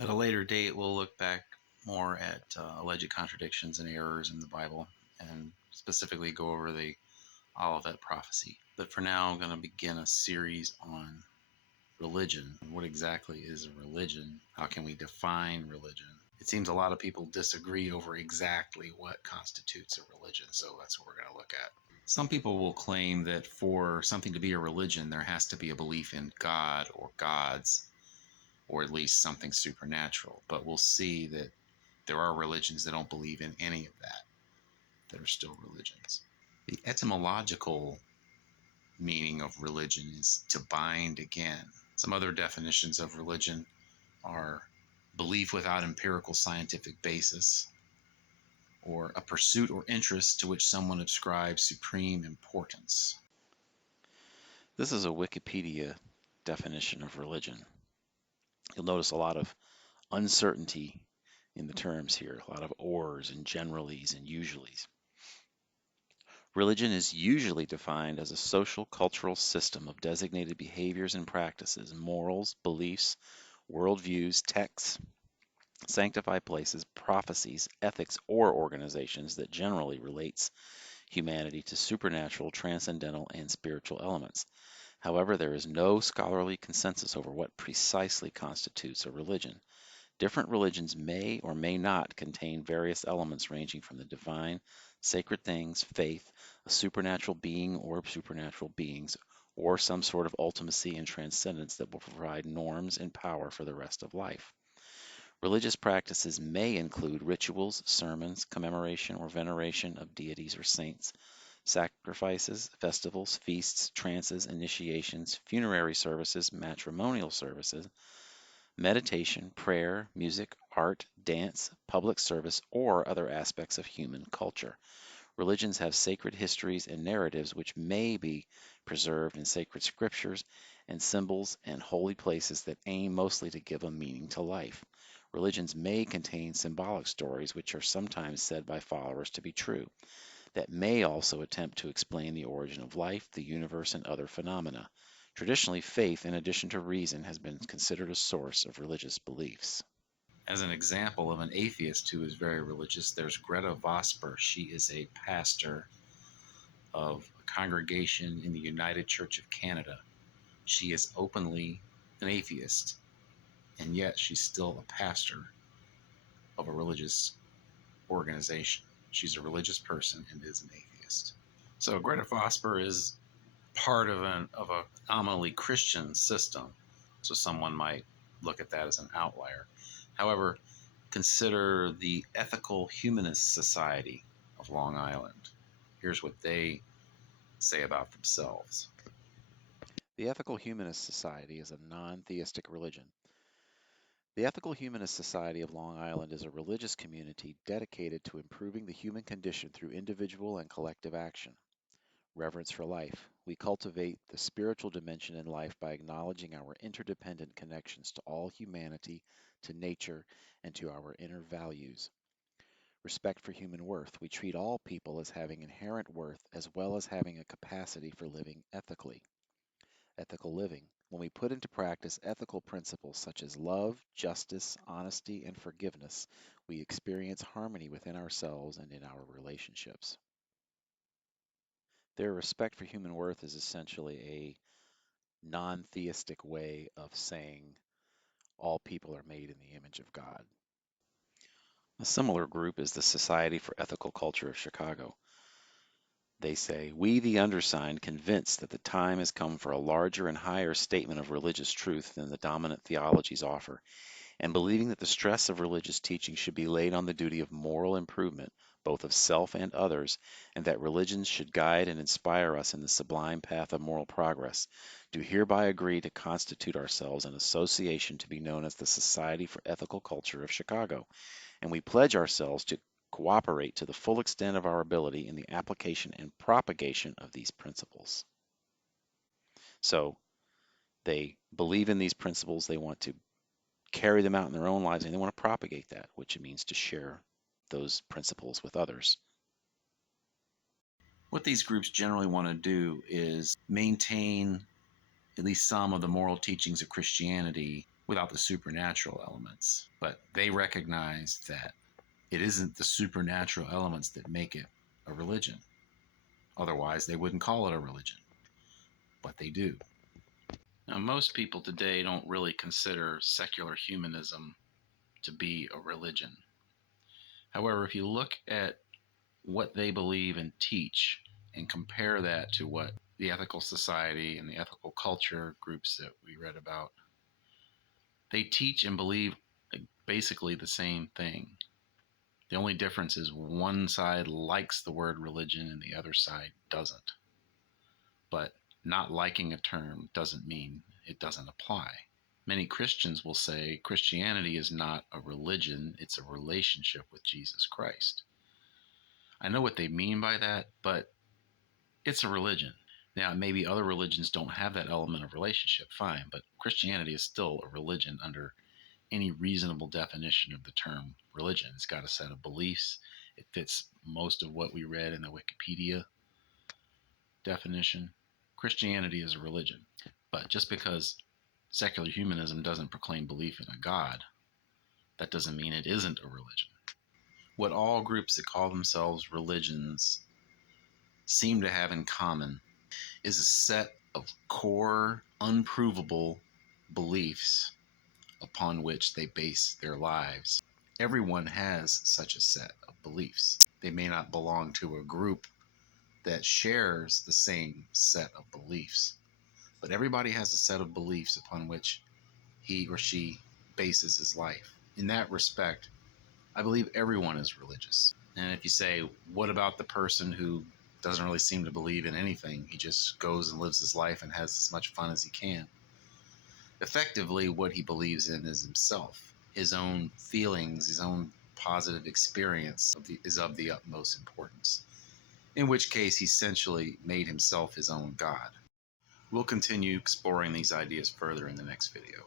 At a later date, we'll look back more at alleged contradictions and errors in the Bible and specifically go over the Olivet prophecy. But for now, I'm going to begin a series on religion. What exactly is a religion? How can we define religion? It seems a lot of people disagree over exactly what constitutes a religion, so that's what we're going to look at. Some people will claim that for something to be a religion, there has to be a belief in God or gods, or at least something supernatural. But we'll see that there are religions that don't believe in any of that are still religions. The etymological meaning of religion is to bind again. Some other definitions of religion are belief without empirical scientific basis, or a pursuit or interest to which someone ascribes supreme importance. This is a Wikipedia definition of religion. You'll notice a lot of uncertainty in the terms here, a lot of ors and generalies and usuallys. Religion is usually defined as a social cultural system of designated behaviors and practices, morals, beliefs, worldviews, texts, sanctified places, prophecies, ethics, or organizations that generally relates humanity to supernatural, transcendental, and spiritual elements. However, there is no scholarly consensus over what precisely constitutes a religion. Different religions may or may not contain various elements ranging from the divine, sacred things, faith, a supernatural being or supernatural beings, or some sort of ultimacy and transcendence that will provide norms and power for the rest of life. Religious practices may include rituals, sermons, commemoration or veneration of deities or saints, sacrifices, festivals, feasts, trances, initiations, funerary services, matrimonial services, meditation, prayer, music, art, dance, public service, or other aspects of human culture. Religions have sacred histories and narratives which may be preserved in sacred scriptures and symbols and holy places that aim mostly to give a meaning to life. Religions may contain symbolic stories which are sometimes said by followers to be true, that may also attempt to explain the origin of life, the universe, and other phenomena. Traditionally, faith, in addition to reason, has been considered a source of religious beliefs. As an example of an atheist who is very religious, there's Greta Vosper. She is a pastor of a congregation in the United Church of Canada. She is openly an atheist, and yet she's still a pastor of a religious organization. She's a religious person and is an atheist. So Greta Vosper is part of a nominally Christian system. So someone might look at that as an outlier. However, consider the Ethical Humanist Society of Long Island. Here's what they say about themselves. The Ethical Humanist Society is a non theistic religion. The Ethical Humanist Society of Long Island is a religious community dedicated to improving the human condition through individual and collective action. Reverence for life. We cultivate the spiritual dimension in life by acknowledging our interdependent connections to all humanity, to nature, and to our inner values. Respect for human worth. We treat all people as having inherent worth as well as having a capacity for living ethically. Ethical living. When we put into practice ethical principles such as love, justice, honesty, and forgiveness, we experience harmony within ourselves and in our relationships. Their respect for human worth is essentially a non theistic way of saying all people are made in the image of God. A similar group is the Society for Ethical Culture of Chicago. They say, "We, the undersigned, convinced that the time has come for a larger and higher statement of religious truth than the dominant theologies offer, and believing that the stress of religious teaching should be laid on the duty of moral improvement, both of self and others, and that religions should guide and inspire us in the sublime path of moral progress, do hereby agree to constitute ourselves an association to be known as the Society for Ethical Culture of Chicago, and we pledge ourselves to cooperate to the full extent of our ability in the application and propagation of these principles." So they believe in these principles, they want to carry them out in their own lives, and they want to propagate that, which it means to share those principles with others. What these groups generally want to do is maintain at least some of the moral teachings of Christianity without the supernatural elements. But they recognize that it isn't the supernatural elements that make it a religion. Otherwise, they wouldn't call it a religion. But they do. Now, most people today don't really consider secular humanism to be a religion. However, if you look at what they believe and teach and compare that to what the ethical society and the ethical culture groups that we read about, they teach and believe basically the same thing. The only difference is one side likes the word religion and the other side doesn't. But not liking a term doesn't mean it doesn't apply. Many Christians will say Christianity is not a religion, it's a relationship with Jesus Christ. I know what they mean by that, but it's a religion. Now, maybe other religions don't have that element of relationship, fine, but Christianity is still a religion under any reasonable definition of the term religion. It's got a set of beliefs. It fits most of what we read in the Wikipedia definition. Christianity is a religion. But just because secular humanism doesn't proclaim belief in a God, that doesn't mean it isn't a religion. What all groups that call themselves religions seem to have in common is a set of core, unprovable beliefs upon which they base their lives. Everyone has such a set of beliefs. They may not belong to a group that shares the same set of beliefs, but everybody has a set of beliefs upon which he or she bases his life. In that respect, I believe everyone is religious. And if you say, what about the person who doesn't really seem to believe in anything? He just goes and lives his life and has as much fun as he can. Effectively, what he believes in is himself. His own feelings, his own positive experience is of the utmost importance. In which case, he essentially made himself his own God. We'll continue exploring these ideas further in the next video.